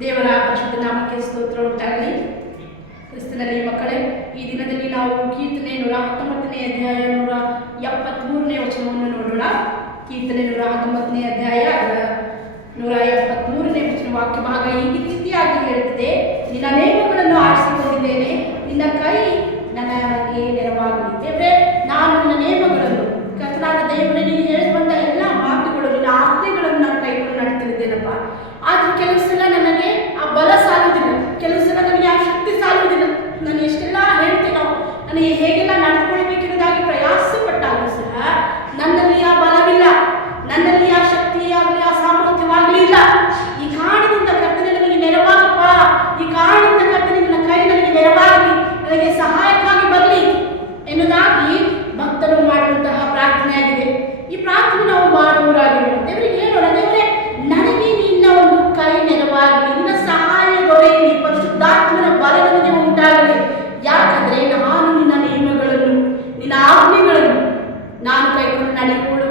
ದೇವರ ಪರಿಶುದ್ಧ ನಾಮಕ್ಕೆ ಸ್ತೋತ್ರ ಉಂಟಾಗಲಿ. ಕ್ರಿಸ್ತನಲ್ಲಿ ಮಕ್ಕಳೇ, ಈ ದಿನದಲ್ಲಿ ನಾವು ಕೀರ್ತನೆ 119ನೇ ಅಧ್ಯಾಯ 173ನೇ ವಚನವನ್ನು ನೋಡೋಣ. ಕೀರ್ತನೆ 119ನೇ ಅಧ್ಯಾಯ 173ನೇ ವಚನ ವಾಕ್ಯ ಭಾಗ ಈ ರೀತಿಯಾಗಿ ಹೇಳುತ್ತದೆ: ನಿನ್ನ ನೇಮಗಳನ್ನು ಆರಿಸಿಕೊಂಡಿದ್ದೇನೆ, ನಿನ್ನ ಕೈ ನನಗೆ ನೆರವಾಗಲಿ. ದೇವರೇ, ನಾನು ನಿನ್ನ ನೇಮಗಳನ್ನು, ಕರ್ತನಾದ ದೇವರೇ, ನೀನು ಹೇಳಿರುವಂಥ ಎಲ್ಲ ಮಾತುಗಳು, ನಿನ್ನ ಆಜ್ಞೆಗಳನ್ನು ನಾನು ಕೈಕೊಂಡು ನಡ್ತಿದ್ದೇನಪ್ಪ. ಆದರೆ ಕೆಲವು ಸಲ ನನಗೆ ಆ ಬಲ ಸಾಲುವುದಿಲ್ಲ, ಕೆಲವು ಸಲ ನನಗೆ ಆ ಶಕ್ತಿ ಸಾಲುವುದಿಲ್ಲ. ನಾನು ಎಷ್ಟೆಲ್ಲ ಹೇಳ್ತೇನೋ, ನನಗೆ ಹೇಗೆಲ್ಲ ನಡೆದುಕೊಳ್ಬೇಕೆಂಬುದಾಗಿ ಪ್ರಯಾಸ ಪಟ್ಟಾಗೂ ಸಹ ನನ್ನಲ್ಲಿ ಆ ಬಲವಿಲ್ಲ, ನನ್ನಲ್ಲಿ ಆ ಶಕ್ತಿಯಾಗಲಿ ಆ ಸಾಮರ್ಥ್ಯವಾಗಲಿ ಇಲ್ಲ. ಈ ಕಾರಣದಿಂದ ಕರ್ತನೆ ನನಗೆ ನೆರವಾಗಪ್ಪ, ಈ ಕಾರಣದಿಂದ ಕರ್ತನೆ ನನ್ನ ಕೈ ನನಗೆ ನೆರವಾಗಲಿ, ನನಗೆ ಸಹಾಯಕ್ಕಾಗಿ ಬರಲಿ ಎನ್ನುವುದಾಗಿ ಭಕ್ತರು ಮಾಡುವಂತಹ ಪ್ರಾರ್ಥನೆಯಾಗಿದೆ. ಈ ಪ್ರಾರ್ಥನೆ ನಾವು ಮಾಡುವರಾಗಿರೋಣ. ದೇವರಿಗೆ ಹೇಳೋಣ: ದೇವರೇ, ನನಗೆ ನಿನ್ನ ಒಂದು ಕೈ ನೆರವಾಗಲಿ, ನಿನ್ನ ಸಹಾಯ ದೊರೆಯಲಿ, ಪರಿಶುದ್ಧಾತ್ಮನ ಬಲ ನನಗೆ ಉಂಟಾಗಲಿ. ಯಾಕಂದರೆ ನಾನು ನಿನ್ನ ನಿಯಮಗಳನ್ನು, ನಿನ್ನ ಆಜ್ಞೆಗಳನ್ನು ನಾನು ಕೈಕೊಂಡು ನಡೆದುಕೊಳ್ಳುವ